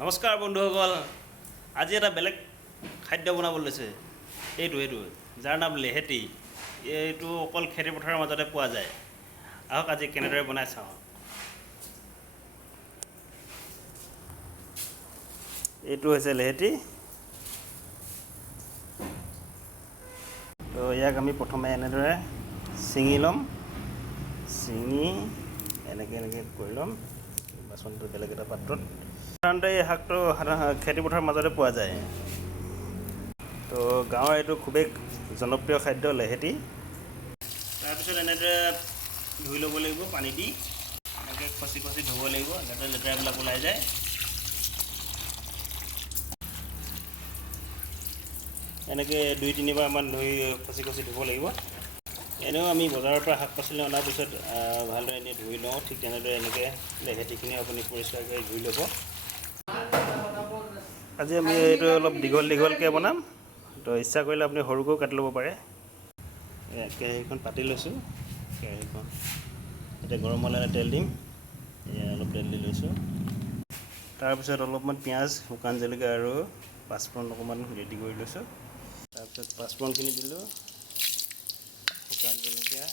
নমস্কাৰ বন্ধুসকল, আজি এটা বেলেগ খাদ্য বনাবলৈ লৈছে। এইটো যাৰ নাম লেহেতি। এইটো অকল খেতি পথাৰৰ মাজতে পোৱা যায়। আহক আজি কেনেদৰে বনাই চাওঁ। এইটো হৈছে লেহেতি। তো ইয়াক আমি প্ৰথমে এনেদৰে ছিঙি ল'ম। ছিঙি এনেকৈ কৰি ল'ম বাচনটো বেলেগ এটা পাত্ৰত। সাধাৰণতে এই শাকটো খেতি পথাৰৰ মাজতে পোৱা যায়। তো গাঁৱৰ এইটো খুবেই জনপ্ৰিয় খাদ্য লেহেতি। তাৰপিছত এনেদৰে ধুই ল'ব লাগিব পানী দি। এনেকৈ খচি ধুব লাগিব যাতে লেতেৰাবিলাক ওলাই যায়। এনেকৈ 2-3বাৰমান ধুই খচি ধুব লাগিব। এনেও আমি বজাৰৰ পৰা শাক পাচলি অনাৰ পিছত ভালদৰে এনেই ধুই লওঁ। ঠিক তেনেদৰে এনেকৈ লেহেতিখিনি আপুনি পৰিষ্কাৰকৈ ধুই ল'ব। আজি আমি এইটো অলপ দীঘলকৈ বনাম। তো ইচ্ছা কৰিলে আপুনি সৰুকৈও কাটি ল'ব পাৰে। কেৰাহীখন পাতি লৈছোঁ। কেৰাহীখন এতিয়া গৰম হ'লে তেল দিম। অলপ তেল দি লৈছোঁ। তাৰপিছত অলপমান পিঁয়াজ, শুকান জলকীয়া আৰু পাঁচফোৰণ অকণমান ৰেডি কৰি লৈছোঁ। তাৰপিছত পাঁচফোৰণখিনি দিলোঁ, শুকান জলকীয়া,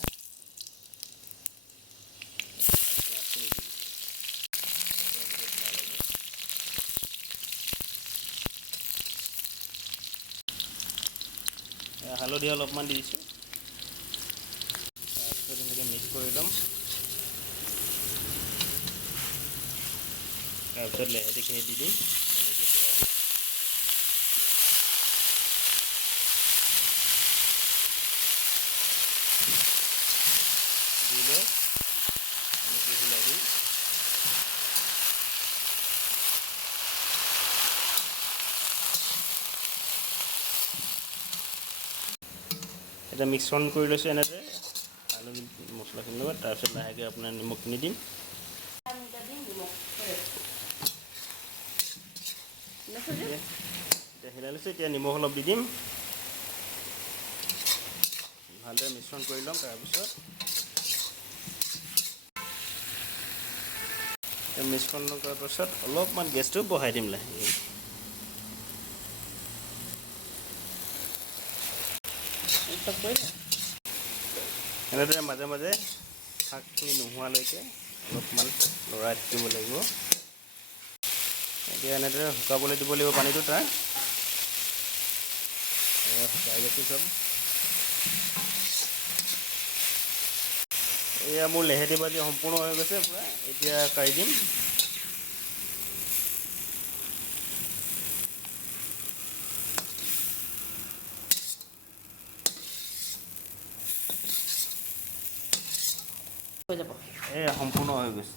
হালধি অলপমান দি দিছোঁ। তাৰপিছত এনেকৈ মিক্স কৰি ল'ম। তাৰপিছত লেহেতিখিনি দি দিম। দি লৈ এনেকৈ হিলাই দিম। এতিয়া মিশ্ৰণ কৰি লৈছোঁ এনেদৰে হালধি মছলাখিনিৰ লগত। তাৰপিছত লাহেকৈ আপোনাৰ নিমখখিনি দিম। এতিয়া হিলাই লৈছোঁ। এতিয়া নিমখ অলপ দি দিম। ভালদৰে মিশ্ৰণ কৰি ল'ম। তাৰপিছত মিশ্ৰণ কৰাৰ পাছত অলপমান গেছটো বঢ়াই দিম লাহেকৈ। এনেদৰে মাজে মাজে শাকখিনি নোহোৱালৈকে অলপমান লৰাই থাকিব লাগিব। এতিয়া এনেদৰে শুকাবলৈ দিব লাগিব পানীটো তাৰ। শুকাই গৈছে চব। এয়া মোৰ লেহেতি ভাজি সম্পূৰ্ণ হৈ গৈছে পূৰা। এতিয়া কাঢ়ি দিম। হৈ যাব। এয়া সম্পূৰ্ণ হৈ গৈছে।